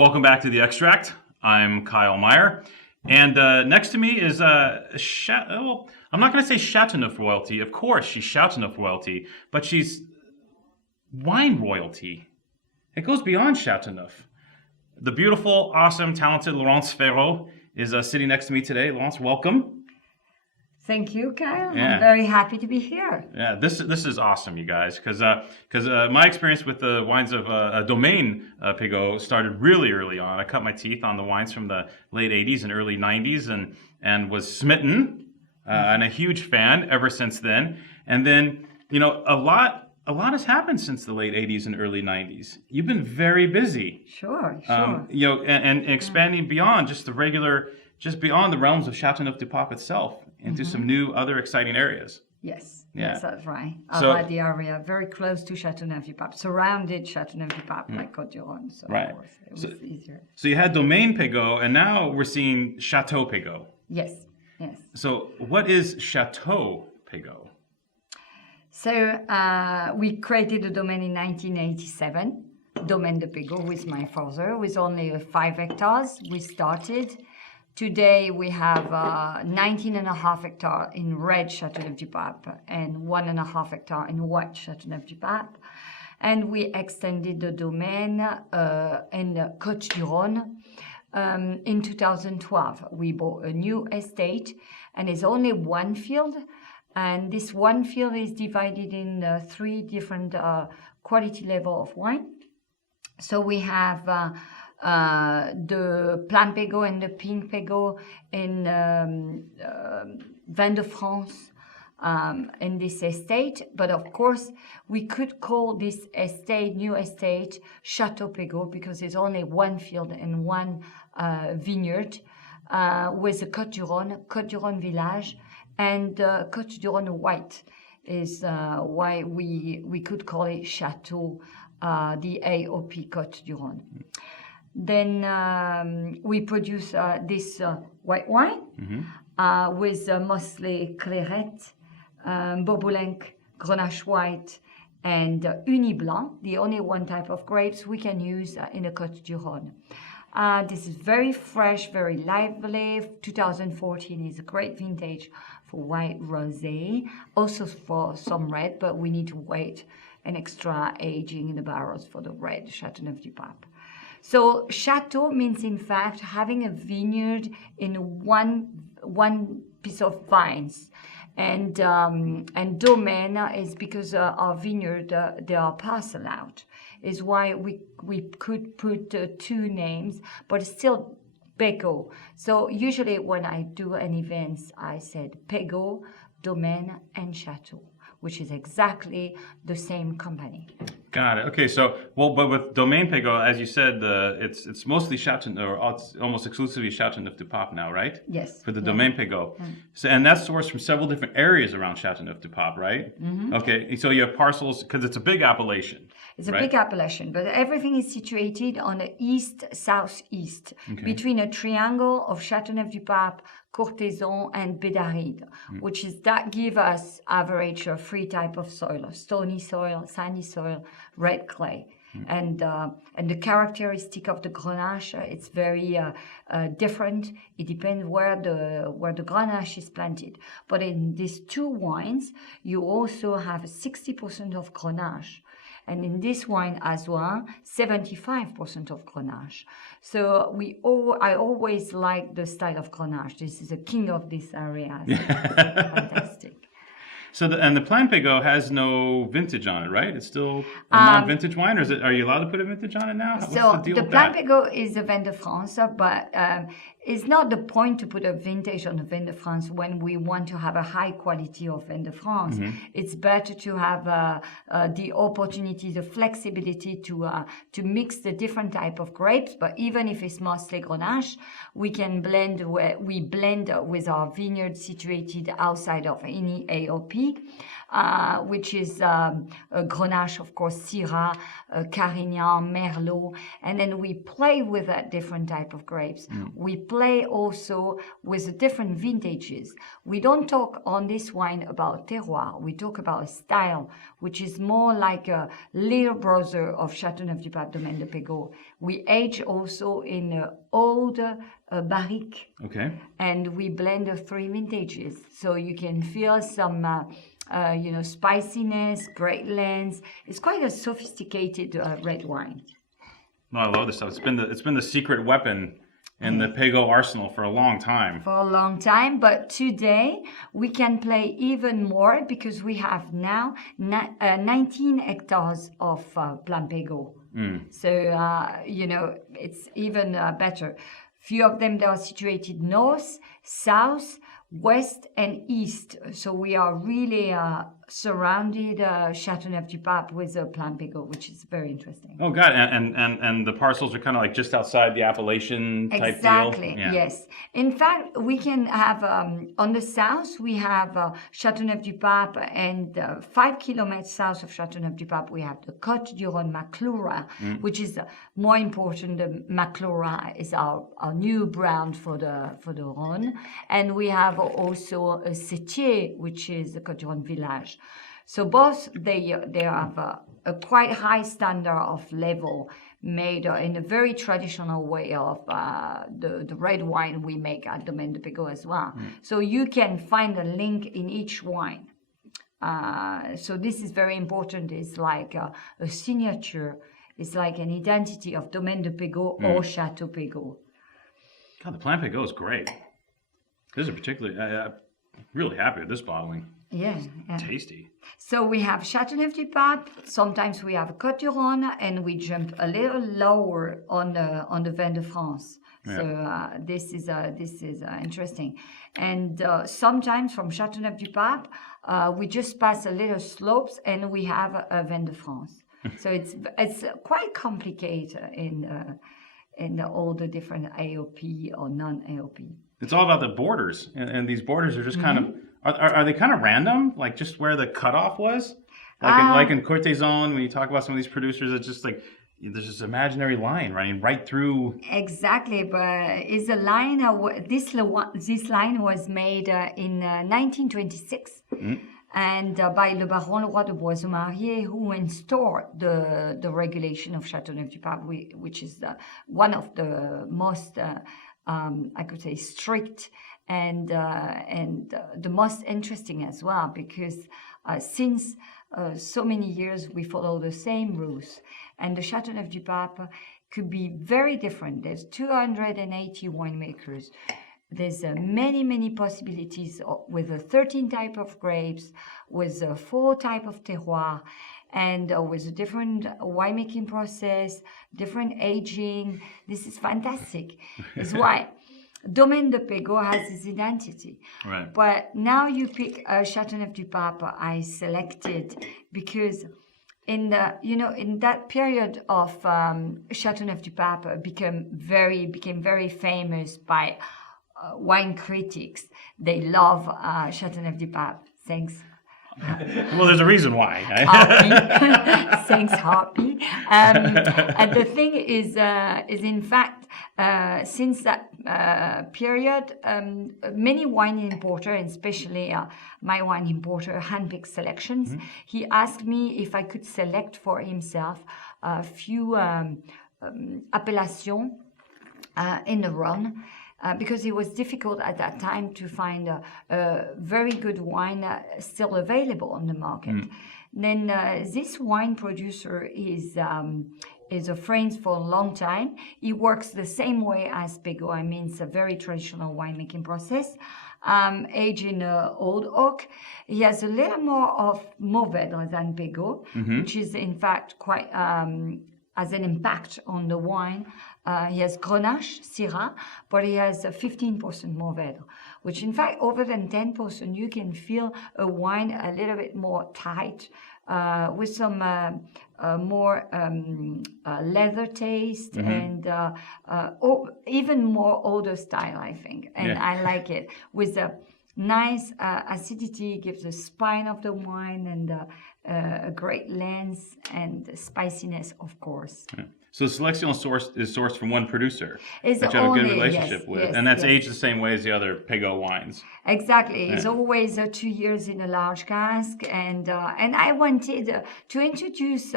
Welcome back to The Extract. I'm Kyle Meyer. And next to me is well, I'm not going to say Chateauneuf royalty. Of course, she's Chateauneuf royalty, but she's wine royalty. It goes beyond Chateauneuf. The beautiful, awesome, talented Laurence Feraud is sitting next to me today. Laurence, welcome. Thank you, Kyle. Yeah. I'm very happy to be here. Yeah, this is awesome, you guys, because my experience with the wines of Domaine Pegau started really early on. I cut my teeth on the wines from the late '80s and early '90s, and was smitten and a huge fan ever since then. And then a lot has happened since the late '80s and early '90s. You've been very busy. Sure. And expanding beyond just the regular, just beyond the realms of Châteauneuf-du-Pape itself, into some new, other exciting areas. Yes, Yeah. yes, that's right. So- I like the area very close to Châteauneuf-du-Pape, surrounded Châteauneuf-du-Pape like Côte-du-Rhône, so Right. of course it was easier. So you had Domaine Pegau, and now we're seeing Chateau Pegau. Yes. So what is Chateau Pegau? So we created the domain in 1987, Domaine de Pégau with my father, with only 5 hectares. We started. Today we have 19.5 hectares in red Châteauneuf-du-Pape and 1.5 hectares in white Châteauneuf-du-Pape. And we extended the domain in Côte-du-Rhône. In 2012, we bought a new estate, and it's only one field. And this one field is divided in 3 different quality level of wine. So we have the Plan Pégau and the Pink Pégau in Vin de France in this estate. But of course, we could call this estate, new estate, Chateau Pégau, because it's only one field and one vineyard with the Côte-du-Rhône village, and Côte-du-Rhône white is why we could call it Chateau, the AOP Côte-du-Rhône. Then we produce this white wine with mostly Clairette, Beaujolais, Grenache White, and Uni Blanc, the only one type of grapes we can use in the Côte-du-Rhône. This is very fresh, very lively. 2014 is a great vintage for white rosé, also for some red, but we need to wait an extra aging in the barrels for the red Châteauneuf-du-Pape. So Chateau means, in fact, having a vineyard in one piece of vines. And Domaine is because our vineyard, they are parcel out, is why we could put 2 names, but it's still Pégau. So usually when I do an event, I said Pégau, Domaine, and Chateau, which is exactly the same company. Got it. Okay, so but with Domaine Pegau, as you said, it's mostly Chateauneuf, or it's almost exclusively Châteauneuf-du-Pape now, right? Yes. For the Domaine Pegau. So, and that's sourced from several different areas around Châteauneuf-du-Pape, right? Okay, so you have parcels, because it's a big appellation. It's a big appellation, but everything is situated on the east-southeast, between a triangle of Châteauneuf-du-Pape, Courthézon, and Bédaride, which is that give us average 3 type of soil: stony soil, sandy soil, red clay. And the characteristic of the Grenache, it's very different. It depends where the Grenache is planted. But in these 2 wines, you also have 60% of Grenache. And in this wine as well, 75% of Grenache. So I always like the style of Grenache. This is the king of this area. So it's fantastic. So the Plan Pegau has no vintage on it, right? It's still a non-vintage wine, or are you allowed to put a vintage on it now? What's So the deal the with Plan that? Pégau is a Vin de France, but it's not the point to put a vintage on the Vin de France when we want to have a high quality of Vin de France. It's better to have the opportunity, the flexibility to mix the different type of grapes. But even if it's mostly Grenache, we can blend. We blend with our vineyard situated outside of any AOP. Which is Grenache, of course, Syrah, Carignan, Merlot, and then we play with that different type of grapes. We play play also with the different vintages. We don't talk on this wine about terroir. We talk about a style, which is more like a little brother of Châteauneuf-du-Pape, Domaine de Pégau. We age also in an old barrique. Okay. And we blend the three vintages. So you can feel some, spiciness, great length. It's quite a sophisticated red wine. No, I love this stuff. It's been the secret weapon in the Pegau arsenal for a long time. For a long time, but today we can play even more because we have now 19 hectares of Plan Pegau. So, it's even better. Few of them, they are situated north, south, west, and east. So we are really surrounded Châteauneuf-du-Pape with a Plan Pegau, which is very interesting. Oh, God. And the parcels are kind of like just outside the Appalachian type Exactly, deal? Yeah. yes. In fact, we can have, on the south, we have Châteauneuf-du-Pape, and 5 kilometers south of Châteauneuf-du-Pape, we have the Côte du Rhône Maclura, which is more important. The Maclura is our new brand for the Rhône. And we have also a Sétier, which is the Côte du Rhône village. So both, they have a quite high standard of level, made in a very traditional way of the red wine we make at Domaine de Pégau as well. So you can find a link in each wine. So this is very important. It's like a signature. It's like an identity of Domaine de Pégau or Chateau Pégau. God, the Plan Pegau is great. This is particularly, I'm really happy with this bottling. Yeah. Tasty. So we have Châteauneuf-du-Pape. Sometimes we have Côte du Rhône, and we jump a little lower on the Vin de France. Yeah. So this is interesting. And sometimes from Châteauneuf-du-Pape, we just pass a little slopes, and we have a Vin de France. So it's quite complicated in all the different AOP or non-AOP. It's all about the borders, and these borders are just kind of, are they kind of random? Like just where the cutoff was? Like in Cortizon, when you talk about some of these producers, it's just like, there's this imaginary line running right through. Exactly, but it's a line, this line was made in 1926. And by Le Baron Leroy de Boisseau-Marié, who installed the regulation of Châteauneuf-du-Pape, which is one of the most, I could say, strict and the most interesting as well, because since so many years we follow the same rules, and the Châteauneuf-du-Pape could be very different. There's 280 winemakers. There's many possibilities with 13 type of grapes, with 4 type of terroir, and with a different winemaking process, different aging. This is fantastic. It's why Domaine de Pégau has its identity. Right. But now you pick Châteauneuf-du-Pape. I selected because in that period of Châteauneuf-du-Pape became very famous by wine critics. They love Châteauneuf-du-Pape. Thanks. Well, there's a reason why. Harpy. Thanks, Harpy. And the thing is in fact, since that period, many wine importer, and especially my wine importer, handpicked selections, he asked me if I could select for himself a few appellations in the Rhône. Because it was difficult at that time to find a very good wine still available on the market. Then this wine producer is a friend for a long time. He works the same way as Pegau. I mean, it's a very traditional winemaking process. Aged in old oak. He has a little more of Mourvèdre than Pegau, which is in fact quite has an impact on the wine. He has Grenache, Syrah, but he has 15% Mourvèdre, which in fact over than 10%, you can feel a wine a little bit more tight, with some more leather taste and even more older style, I think. And I like it. With a nice acidity, gives the spine of the wine and a great length and spiciness, of course. So the Selection is sourced from one producer It's that you have a good only- relationship yes, with, yes, and that's yes. aged the same way as the other Pegau wines. Exactly. It's Yeah. always 2 years in a large cask, and I wanted to introduce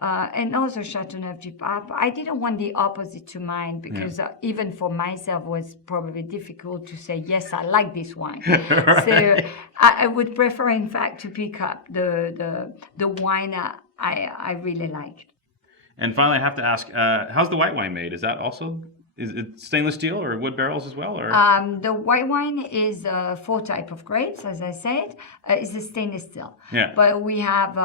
another Chateauneuf du Pape. I didn't want the opposite to mine because even for myself it was probably difficult to say yes, I like this wine. Right. So I would prefer, in fact, to pick up the wine I really like. And finally, I have to ask, how's the white wine made? Is that also is it stainless steel or wood barrels as well? Or The white wine is 4 type of grapes, as I said. It's a stainless steel. Yeah. But we have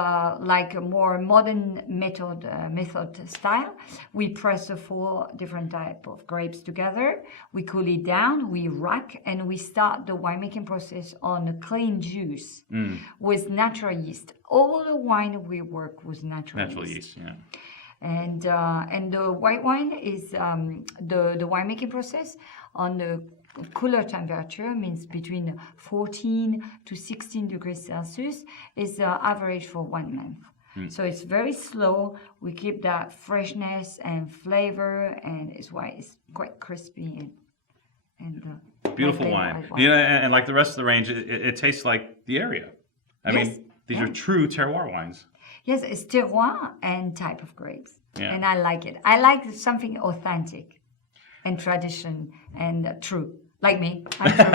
like a more modern method style. We press the 4 different type of grapes together. We cool it down, we rack, and we start the winemaking process on a clean juice with natural yeast. All the wine we work with natural yeast. yeah. And the white wine is the winemaking process on the cooler temperature, means between 14 to 16 degrees Celsius, is average for 1 month. So it's very slow. We keep that freshness and flavor, and it's why it's quite crispy and Beautiful wine. And like the rest of the range, it tastes like the area. I mean, these are true terroir wines. Yes, it's terroir and type of grapes. Yeah. And I like it. I like something authentic and tradition and true. Like me. I'm true.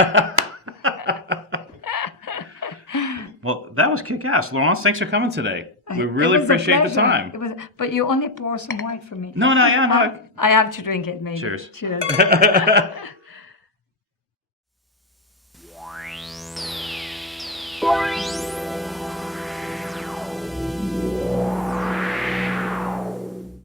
Well, that was kick-ass. Laurence, thanks for coming today. We It really was a appreciate the pleasure. time. But you only pour some wine for me. No, yeah, no. I have to drink it, maybe. Cheers. Cheers.